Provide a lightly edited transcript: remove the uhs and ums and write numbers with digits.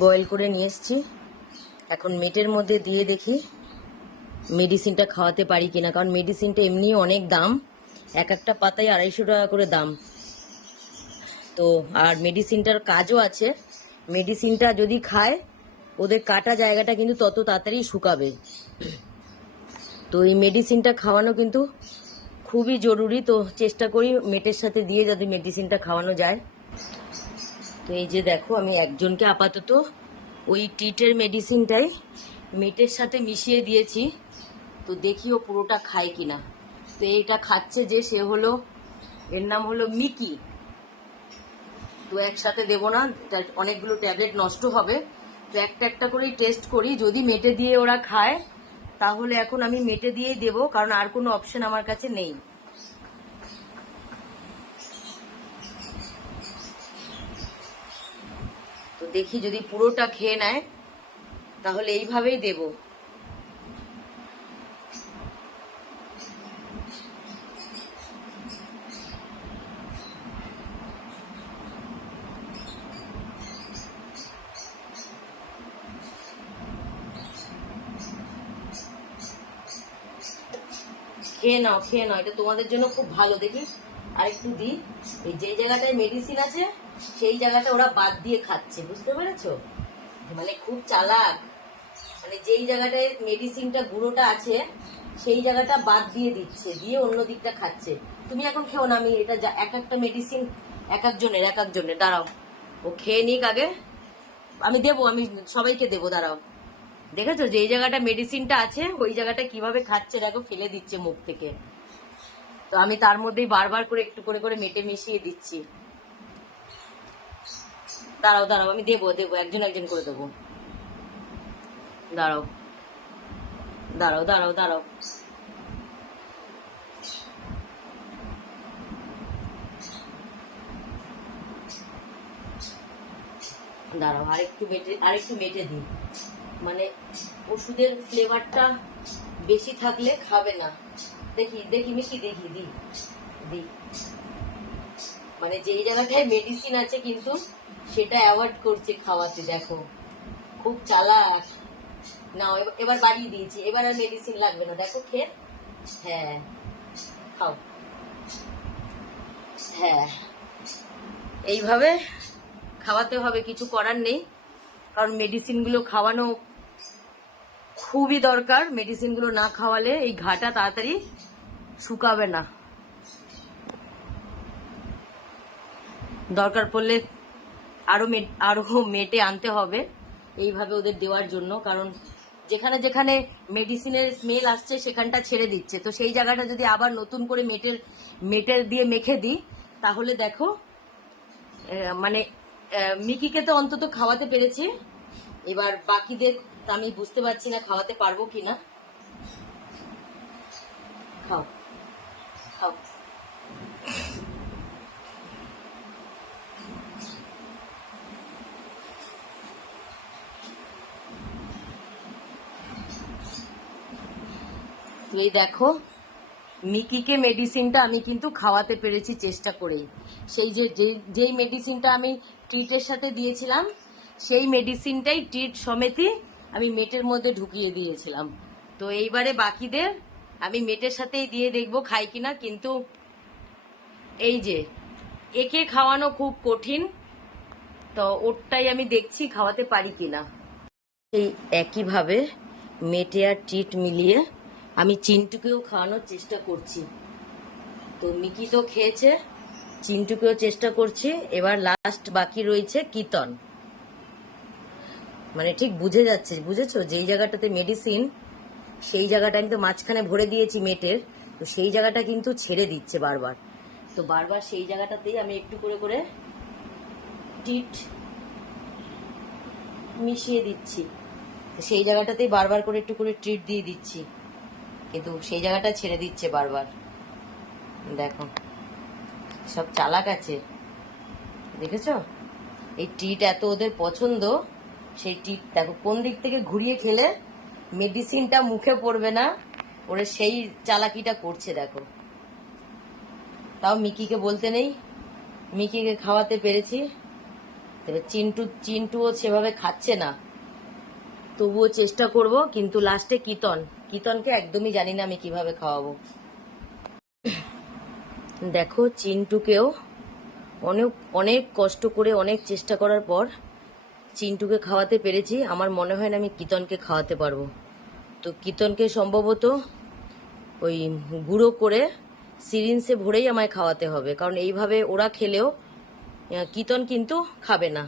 Boil করে নিয়ে এসেছি। এখন মেটের মধ্যে দিয়ে দেখি মেডিসিনটা খাওয়াতে পারি কিনা, কারণ মেডিসিনটা এমনি অনেক দাম, এক একটা পাতায় 250 টাকা করে দাম। তো আর মেডিসিনটার কাজও আছে, মেডিসিনটা যদি খায় ওদের কাটা জায়গাটা কিন্তু তত তাড়াতাড়ি শুকাবে। তো এই মেডিসিনটা খাওয়ানো কিন্তু খুবই জরুরি। তো চেষ্টা করি মেটের সাথে দিয়ে যাতে মেডিসিনটা খাওয়ানো যায়। তো এই যে দেখো, আমি একজনকে আপাতত ওই টিটের মেডিসিনটাই মেটের সাথে মিশিয়ে দিয়েছি। তো দেখি ও পুরোটা খায় কিনা। তো এইটা খাচ্ছে যে, সে হলো, এর নাম হলো মিকি। তো একসাথে দেবো না, অনেকগুলো ট্যাবলেট নষ্ট হবে। তো একটা একটা করেই টেস্ট করি, যদি মেটে দিয়ে ওরা খায় তাহলে এখন আমি মেটে দিয়েই দেবো, কারণ আর কোনো অপশন আমার কাছে নেই। তো দেখি যদি পুরোটা খেয়ে নেয় তাহলে এইভাবেই দেব। খেয়ে নাও, খেয়ে নাও, এটা তোমাদের জন্য খুব ভালো। দেখি আরেকটু দিই। এই যে জায়গাটায় মেডিসিন আছে সেই জায়গাটা ওরা বাদ দিয়ে খাচ্ছে, বুঝতে পেরেছো? মানে খুব চালাক, মানে যেই জায়গাটায় মেডিসিনটা গুঁড়োটা আছে সেই জায়গাটা বাদ দিয়ে দিচ্ছে, দিয়ে অন্য দিকটা খাচ্ছে। তুমি এখন খেও না, আমি এটা এক একটা মেডিসিন এক একজনের দাঁড়াও, ও খেয়ে নিক আগে, আমি দেবো, আমি সবাইকে দেবো, দাঁড়াও। দেখেছো যে এই জায়গাটা মেডিসিনটা আছে ওই জায়গাটা কিভাবে খাচ্ছে, দেখো ফেলে দিচ্ছে মুখ থেকে। তো আমি তার মধ্যেই বারবার করে একটু করে করে মেটে মিশিয়ে দিচ্ছি। দাঁড়াও দাঁড়াও, আমি দেবো দেবো, একজন একজন করে দেবো। দাঁড়াও দাঁড়াও দাঁড়াও দাঁড়াও, দাঁড়াও, আরেকটু মেটে দিই। মানে ওষুধের ফ্লেভারটা বেশি থাকলে খাবে না। দেখি দেখি মিষ্টি, দেখি দি দি, মানে যেই জায়গাটায় মেডিসিন আছে কিন্তু সেটা অ্যাভয়েড করছে খাওয়াতে, দেখো খুব চালাক। না এবার বাড়িয়ে দিয়েছি, এবার আর মেডিসিন লাগবে না, দেখো খেয়ে। হ্যাঁ খাও, হ্যাঁ এইভাবে খাওয়াতে হবে, কিছু করার নেই। কারণ মেডিসিনগুলো খাওয়ানো খুবই দরকার, মেডিসিনগুলো না খাওয়ালে এই ঘাটা তাড়াতাড়ি শুকাবে না। দরকার পড়লে আরো মেটে আনতে হবে এইভাবে ওদের দেওয়ার জন্য, কারণ যেখানে যেখানে মেডিসিনের স্মেল আসছে সেখানটা ছেড়ে দিচ্ছে। তো সেই জায়গাটা যদি আবার নতুন করে মেটের দিয়ে মেখে দিই তাহলে দেখো, মানে মিকিকে তো অন্তত খাওয়াতে পেরেছি, এবার বাকিদের আমি বুঝতে পারছি না খাওয়াতে পারবো কিনা। খাও খাও, এই দেখো মিকিকে মেডিসিনটা আমি কিন্তু খাওয়াতে পেরেছি চেষ্টা করেই। সেই যেই মেডিসিনটা আমি ট্রিটের সাথে দিয়েছিলাম সেই মেডিসিনটাই ট্রিট সমেতই আমি মেটের মধ্যে ঢুকিয়ে দিয়েছিলাম। তো এইবারে বাকিদের আমি মেটের সাথেই দিয়ে দেখবো খাই কিনা। কিন্তু এই যে একে খাওয়ানো খুব কঠিন, তো ওরটাই আমি দেখছি খাওয়াতে পারি কিনা। এই একইভাবে মেটে আর ট্রিট মিলিয়ে আমি চিন্টুকেও খাওয়ানোর চেষ্টা করছি। তো মিকি তো খেয়েছে, চিন্টুকেও চেষ্টা করছি। এবার লাস্ট বাকি রয়েছে কিতন। মানে ঠিক বুঝে যাচ্ছে, বুঝেছো, যেই জায়গাটাতে মেডিসিন সেই জায়গাটা আমি তো মাঝখানে ভরে দিয়েছি মেটের, তো সেই জায়গাটা কিন্তু ছেড়ে দিচ্ছে বারবার। তো বারবার সেই জায়গাটাতেই আমি একটু করে করে টিট মিশিয়ে দিচ্ছি, সেই জায়গাটাতেই বারবার করে একটু করে ট্রিট দিয়ে দিচ্ছি, কিন্তু সেই জায়গাটা ছেড়ে দিচ্ছে বারবার। দেখো সব চালাক আছে, দেখেছো? এই ট্রিট এত ওদের পছন্দ, সেই ট্রিট দেখো কোন দিক থেকে ঘুরিয়ে খেলে মেডিসিনটা মুখে পড়বে না, ওরা সেই চালাকিটা করছে দেখো। তাও মিকিকে বলতে নেই, মিকিকে খাওয়াতে পেরেছি। তবে চিন্টুও সেভাবে খাচ্ছে না, তবুও চেষ্টা করব। কিন্তু লাস্টে কিতনকে একদমই জানি না আমি কিভাবে খাওয়াবো। দেখো চিন্টুকেও অনেক অনেক কষ্ট করে অনেক চেষ্টা করার পর চিন্টুকে খাওয়াতে পেরেছি। আমার মনে হয় না আমি কিতনকে খাওয়াতে পারবো। তো কিতনকে সম্ভবত ওই গুঁড়ো করে সিরিঞ্জে ভরেই আমায় খাওয়াতে হবে, কারণ এইভাবে ওরা খেলেও কিতন কিন্তু খাবে না।